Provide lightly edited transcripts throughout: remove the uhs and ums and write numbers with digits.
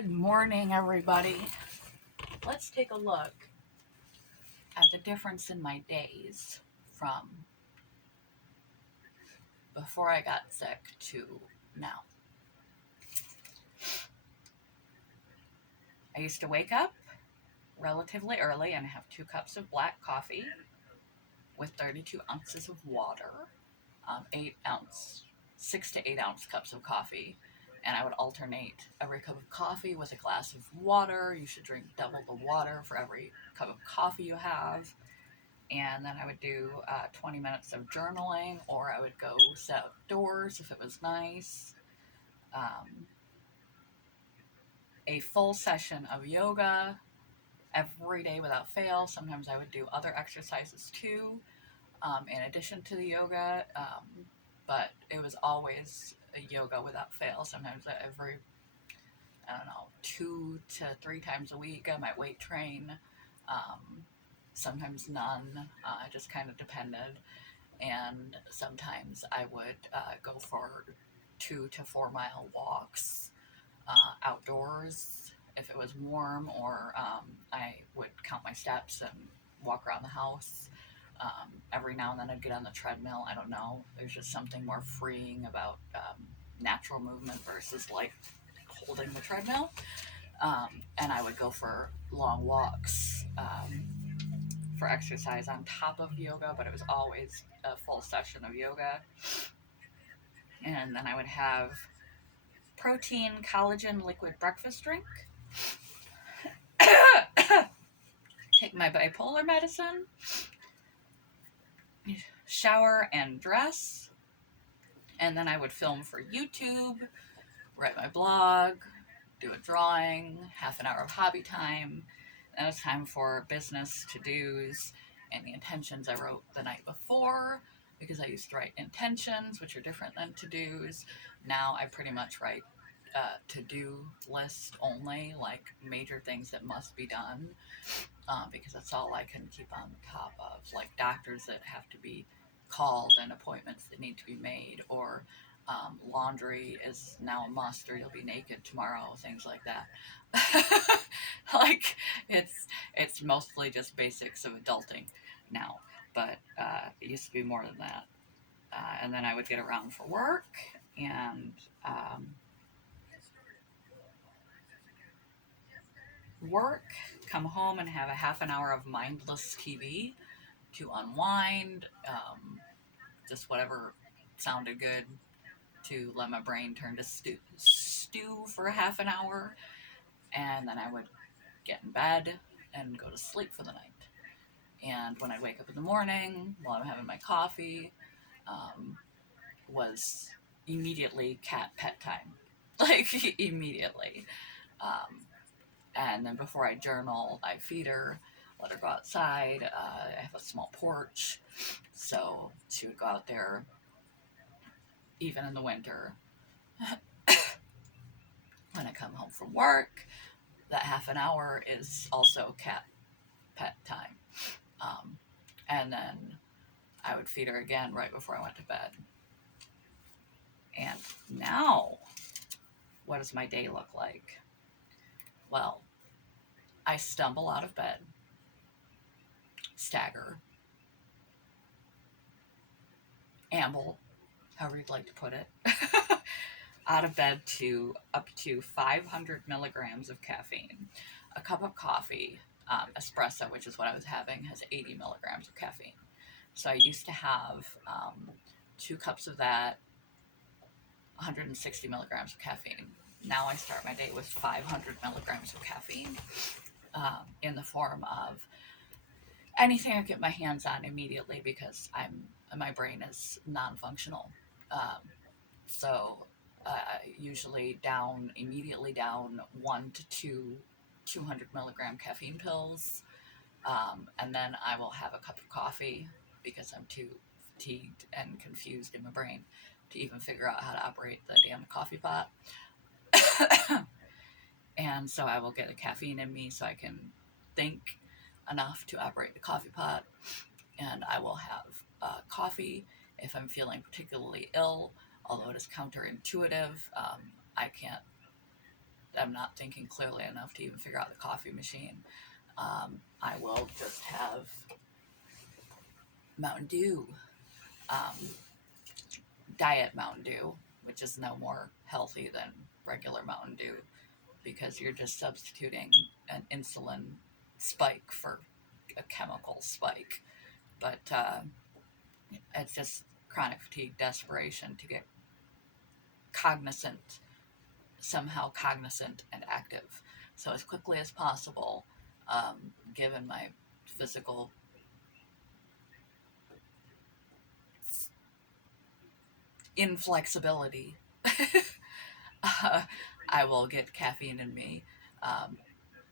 Good morning, everybody. Let's take a look at the difference in my days from before I got sick to now. I used to wake up relatively early and have 2 cups of black coffee with 32 ounces of water, 8 ounce, 6 to 8 ounce cups of coffee. And I would alternate every cup of coffee with a glass of water. You should drink double the water for every cup of coffee you have. And then I would do 20 minutes of journaling, or I would go sit outdoors if it was nice. A full session of yoga every day without fail. Sometimes I would do other exercises too, in addition to the yoga, but it was always a yoga without fail. Sometimes every, I don't know, 2 to 3 times a week I might weight train. Sometimes none. It just kind of depended. And sometimes I would go for 2 to 4 mile walks outdoors if it was warm, or I would count my steps and walk around the house. Every now and then I'd get on the treadmill. I don't know. There's just something more freeing about natural movement versus like holding the treadmill. And I would go for long walks for exercise on top of yoga, but it was always a full session of yoga. And then I would have protein collagen liquid breakfast drink, take my bipolar medicine, shower and dress, and then I would film for YouTube, write my blog, do a drawing, half an hour of hobby time. Then it was time for business to-dos and the intentions I wrote the night before, because I used to write intentions, which are different than to-dos. Now I pretty much write to-do list only, like major things that must be done, because that's all I can keep on top of, like doctors that have to be called and appointments that need to be made, or laundry is now a must or you'll be naked tomorrow, things like that. Like it's mostly just basics of adulting now, but it used to be more than that. And then I would get around for work and work, come home and have a half an hour of mindless TV to unwind, just whatever sounded good to let my brain turn to stew for a half an hour. And then I would get in bed and go to sleep for the night. And when I wake up in the morning while I'm having my coffee, was immediately cat pet time. Like, immediately. And then before I journal, I feed her, let her go outside. I have a small porch, so she would go out there even in the winter. When I come home from work, that half an hour is also cat pet time. And then I would feed her again right before I went to bed. And now, what does my day look like? Well, I stumble out of bed, stagger, amble, however you'd like to put it, out of bed to up to 500 milligrams of caffeine. A cup of coffee, espresso, which is what I was having, has 80 milligrams of caffeine. So I used to have 2 cups of that, 160 milligrams of caffeine. Now I start my day with 500 milligrams of caffeine, in the form of anything I get my hands on immediately, because my brain is non-functional. So usually immediately down 1 to 2 200 milligram caffeine pills, and then I will have a cup of coffee because I'm too fatigued and confused in my brain to even figure out how to operate the damn coffee pot. And so I will get a caffeine in me so I can think enough to operate the coffee pot, and I will have coffee if I'm feeling particularly ill, although it is counterintuitive. I can't I'm not thinking clearly enough to even figure out the coffee machine, I will just have Mountain Dew, um, Diet Mountain Dew, which is no more healthy than regular Mountain Dew because you're just substituting an insulin spike for a chemical spike. But it's just chronic fatigue, desperation to get cognizant, somehow cognizant and active. So as quickly as possible, given my physical inflexibility, I will get caffeine in me,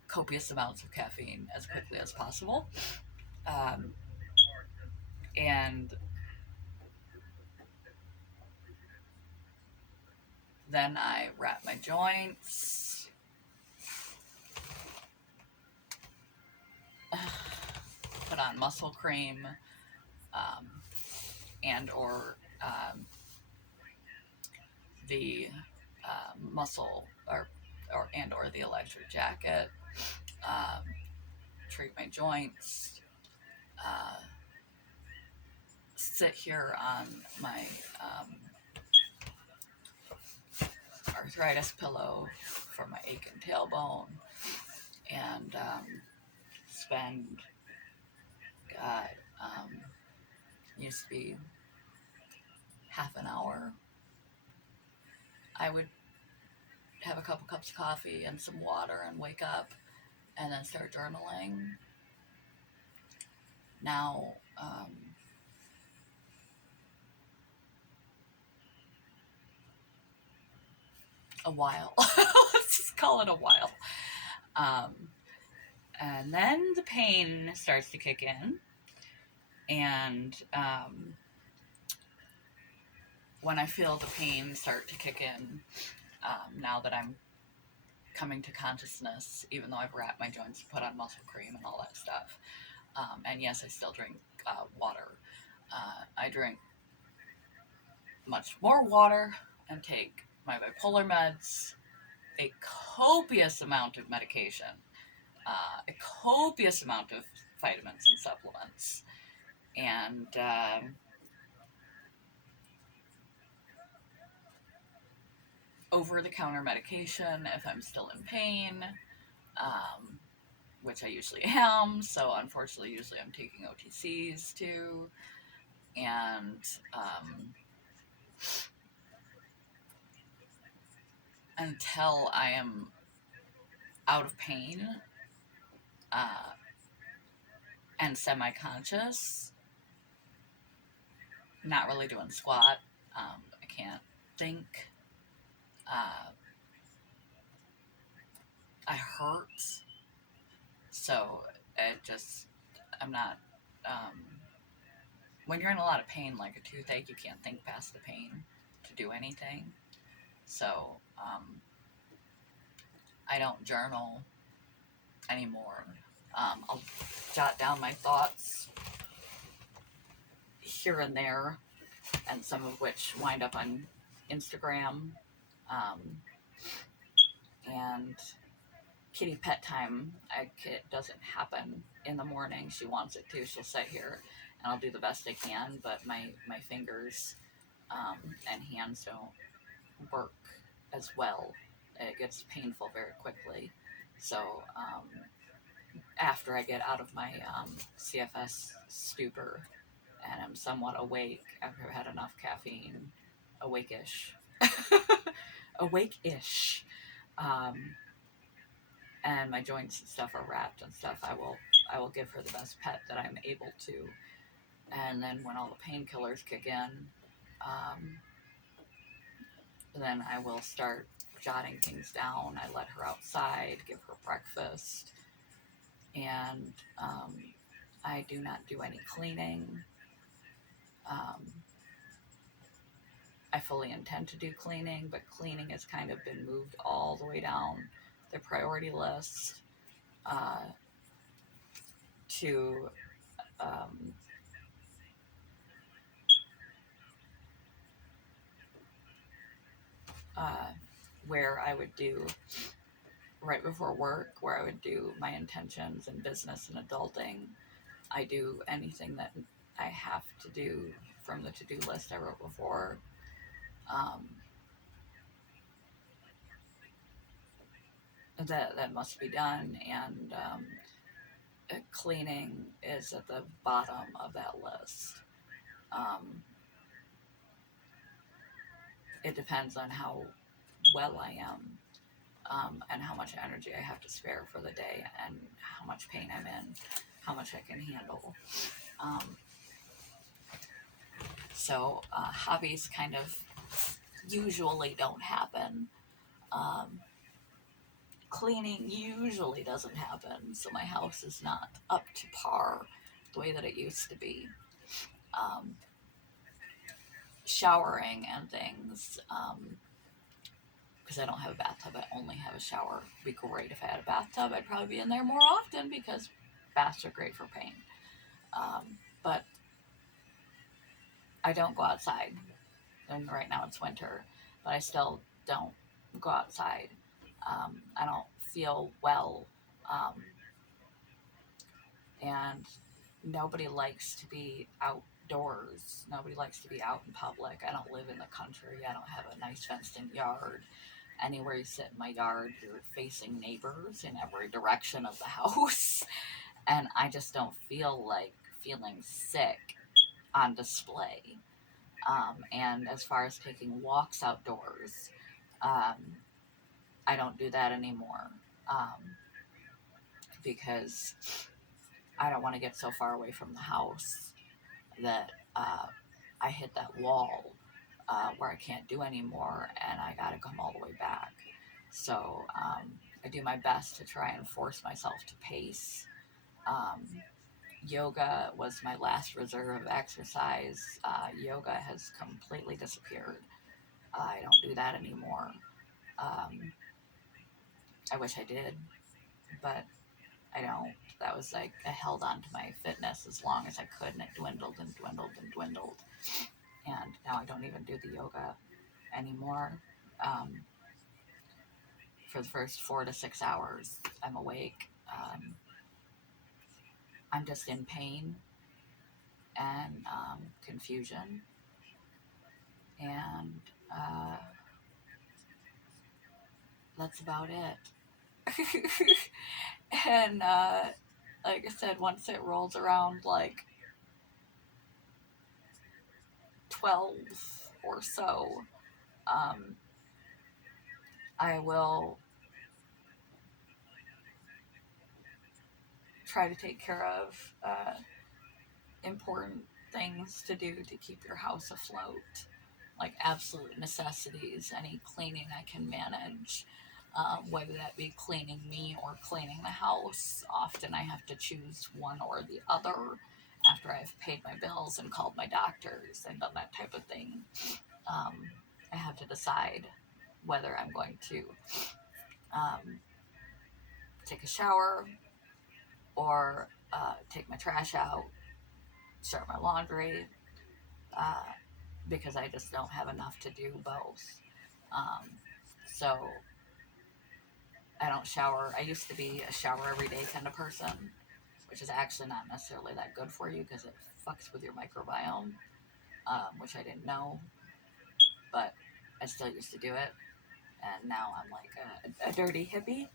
copious amounts of caffeine as quickly as possible. Um, and then I wrap my joints, put on muscle cream, um, and or the muscle or and or the electric jacket. Um, treat my joints. Uh, sit here on my arthritis pillow for my aching tailbone, and spend, God, used to be half an hour. I would have a couple cups of coffee and some water and wake up and then start journaling. Now, a while. Let's just call it a while. Um, and then the pain starts to kick in. And when I feel the pain start to kick in, now that I'm coming to consciousness, even though I've wrapped my joints, put on muscle cream and all that stuff. And yes, I still drink water. I drink much more water and take my bipolar meds, a copious amount of medication, a copious amount of vitamins and supplements, and over-the-counter medication if I'm still in pain, which I usually am. So unfortunately, usually I'm taking OTCs too, and until I am out of pain and semi-conscious, not really doing squat. I can't think. I hurt. So it just, I'm not, when you're in a lot of pain, like a toothache, you can't think past the pain to do anything. So I don't journal anymore. I'll jot down my thoughts here and there, and some of which wind up on Instagram. And kitty pet time, it doesn't happen in the morning. She wants it to. She'll sit here, and I'll do the best I can. But my fingers and hands don't work as well. It gets painful very quickly. So after I get out of my CFS stupor and I'm somewhat awake after I've had enough caffeine, awake-ish, awake-ish, and my joints and stuff are wrapped and stuff, I will give her the best pet that I'm able to. And then when all the painkillers kick in, then I will start jotting things down. I let her outside, give her breakfast, and I do not do any cleaning. I fully intend to do cleaning, but cleaning has kind of been moved all the way down the priority list to where I would do right before work, where I would do my intentions in business and adulting. I do anything that I have to do from the to-do list I wrote before. Um, that must be done, and cleaning is at the bottom of that list. Um, it depends on how well I am, and how much energy I have to spare for the day, and how much pain I'm in, how much I can handle. Um, hobbies kind of usually don't happen. Um, Cleaning usually doesn't happen, so my house is not up to par the way that it used to be. Um, Showering and things, because I don't have a bathtub, I only have a shower. It'd be great if I had a bathtub. I'd probably be in there more often because baths are great for pain. But I don't go outside, and right now it's winter, but I still don't go outside. I don't feel well, um, and nobody likes to be outdoors. Nobody likes to be out in public. I don't live in the country. I don't have a nice fenced in yard. Anywhere you sit in my yard, you're facing neighbors in every direction of the house. And I just don't feel like feeling sick on display. And as far as taking walks outdoors, um, I don't do that anymore, because I don't want to get so far away from the house that I hit that wall where I can't do anymore, and I got to come all the way back. So I do my best to try and force myself to pace. Um, Yoga was my last reserve exercise. Yoga has completely disappeared. I don't do that anymore. Um, I wish I did, but I don't. That was like, I held on to my fitness as long as I could, and it dwindled and dwindled and dwindled. And now I don't even do the yoga anymore. Um, for the first 4 to 6 hours, I'm awake. I'm just in pain and confusion. And that's about it. And like I said, once it rolls around like 12 or so, um, I will try to take care of important things to do to keep your house afloat, like absolute necessities, any cleaning I can manage, whether that be cleaning me or cleaning the house. Often I have to choose one or the other after I've paid my bills and called my doctors and done that type of thing. I have to decide whether I'm going to um, take a shower or take my trash out, start my laundry, uh, because I just don't have enough to do both. Um, so I don't shower. I used to be a shower every day kind of person, which is actually not necessarily that good for you because it fucks with your microbiome, which I didn't know, but I still used to do it. And now I'm like a dirty hippie.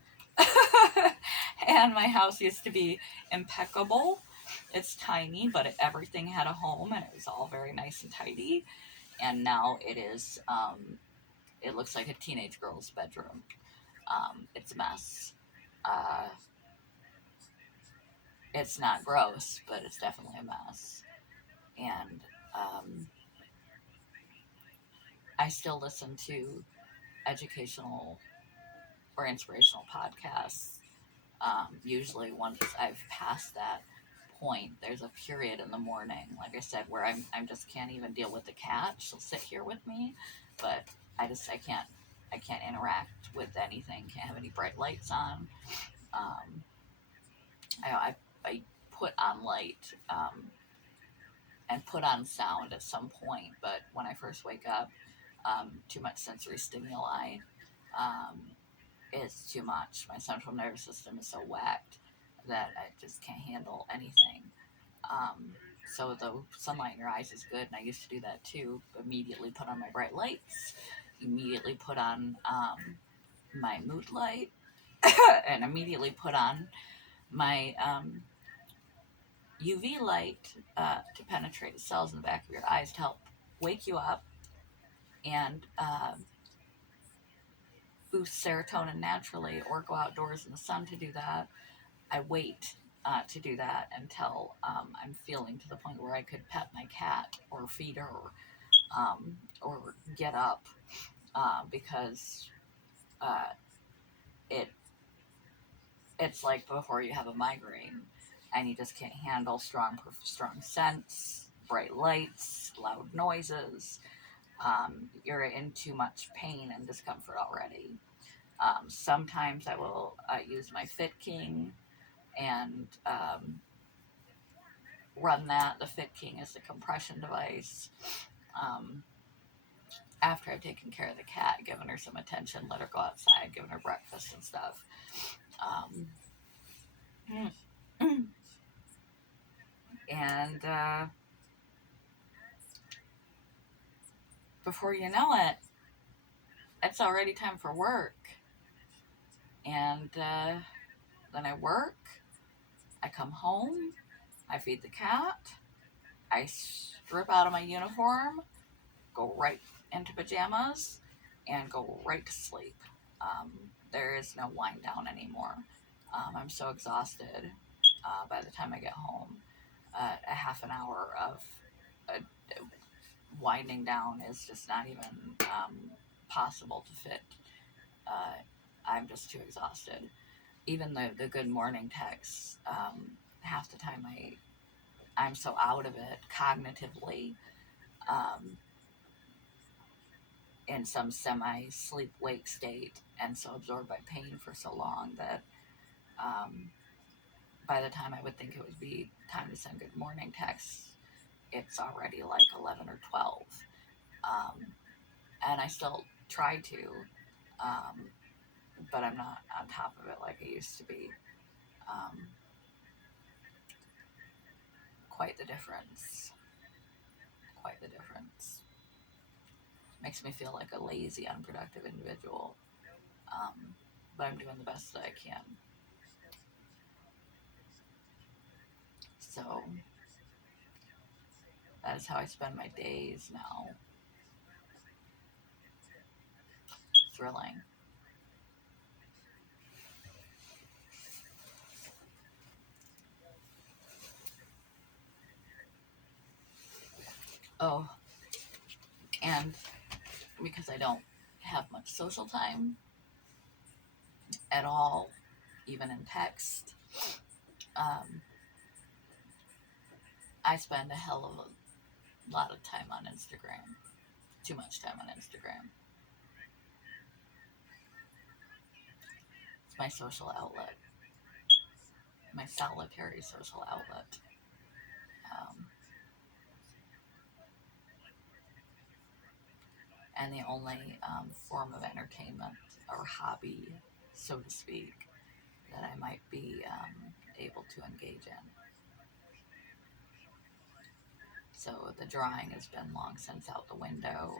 And my house used to be impeccable. It's tiny, but everything had a home and it was all very nice and tidy. And now it is, it looks like a teenage girl's bedroom. It's a mess. Uh, it's not gross, but it's definitely a mess. And I still listen to educational or inspirational podcasts. Usually, once I've passed that point, there's a period in the morning, like I said, where I'm just can't even deal with the cat. She'll sit here with me, but I can't interact with anything. Can't have any bright lights on. Um, I put on light, and put on sound at some point, but when I first wake up, too much sensory stimuli. Um, is too much. My central nervous system is so whacked that I just can't handle anything. Um, so the sunlight in your eyes is good, and I used to do that too. Immediately put on my bright lights, immediately put on my mood light, and immediately put on my UV light to penetrate the cells in the back of your eyes to help wake you up and boost serotonin naturally, or go outdoors in the sun to do that. I wait to do that until I'm feeling to the point where I could pet my cat or feed her or get up because uh, it it's like before you have a migraine and you just can't handle strong scents, bright lights, loud noises. You're in too much pain and discomfort already. Sometimes I will use my Fit King and run that. The Fit King is the compression device. Um, After I've taken care of the cat, given her some attention, let her go outside, given her breakfast and stuff. Um, and before you know it, it's already time for work. And then I work, I come home, I feed the cat, I strip out of my uniform, go right into pajamas, and go right to sleep. There is no wind down anymore. I'm so exhausted by the time I get home. A half an hour of uh, winding down is just not even possible to fit. Uh, I'm just too exhausted. Even the good morning texts, half the time I'm so out of it cognitively, um, in some semi sleep wake state, and so absorbed by pain for so long that um, by the time I would think it would be time to send good morning texts, it's already like 11 or 12. Um, and I still try to, um, but I'm not on top of it like I used to be. Um, quite the difference. Quite the difference. Makes me feel like a lazy, unproductive individual. But I'm doing the best that I can. So that is how I spend my days now. Thrilling. Oh, and because I don't have much social time at all, even in text, um, I spend a hell of a lot of time on Instagram. Too much time on Instagram. It's my social outlet, my solitary social outlet. Um, and the only form of entertainment or hobby, so to speak, that I might be able to engage in. So the drawing has been long since out the window.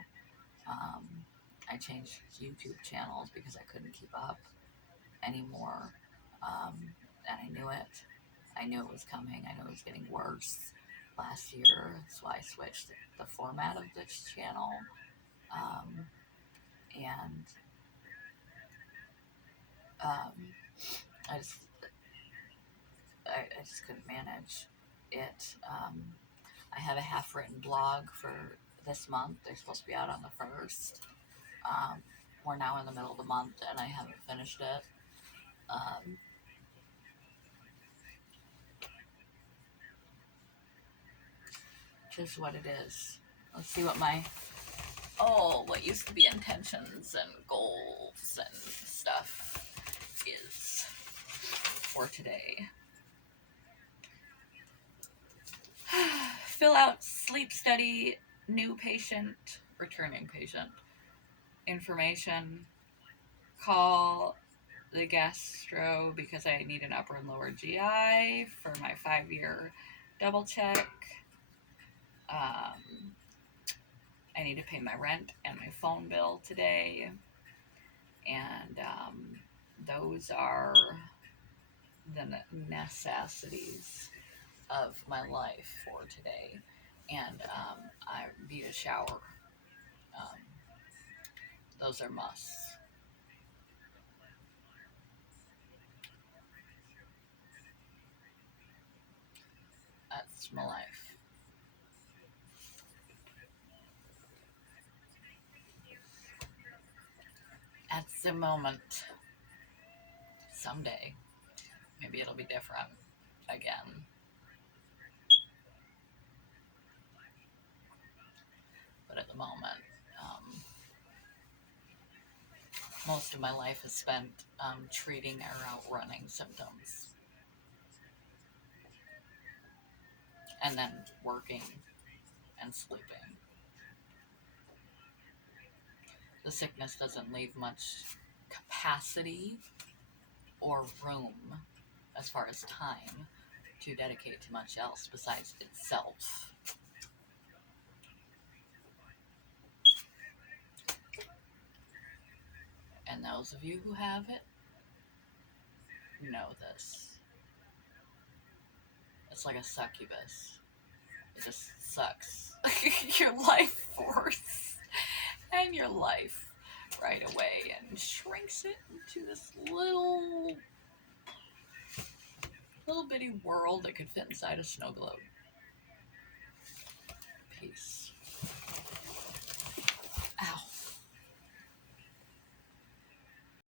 Um, I changed YouTube channels because I couldn't keep up anymore, and I knew it. I knew it was coming. I knew it was getting worse last year. That's why I switched the format of this channel. Um, and um, I just I just couldn't manage it. I have a half-written blog for this month. They're supposed to be out on the 1st. We're now in the middle of the month, and I haven't finished it. Um, just what it is. Let's see what used to be intentions and goals and stuff is for today. Fill out sleep study, new patient, returning patient information, call the gastro because I need an upper and lower GI for my 5-year double check. I need to pay my rent and my phone bill today. And those are the necessities of my life for today. And I need a shower. Um, those are musts. That's my life. At the moment, someday, maybe it'll be different again. But at the moment, um, most of my life is spent treating or outrunning symptoms and then working and sleeping. The sickness doesn't leave much capacity or room as far as time to dedicate to much else besides itself. And those of you who have it know this. It's like a succubus. It just sucks your life force and your life right away and shrinks it into this little bitty world that could fit inside a snow globe. Peace.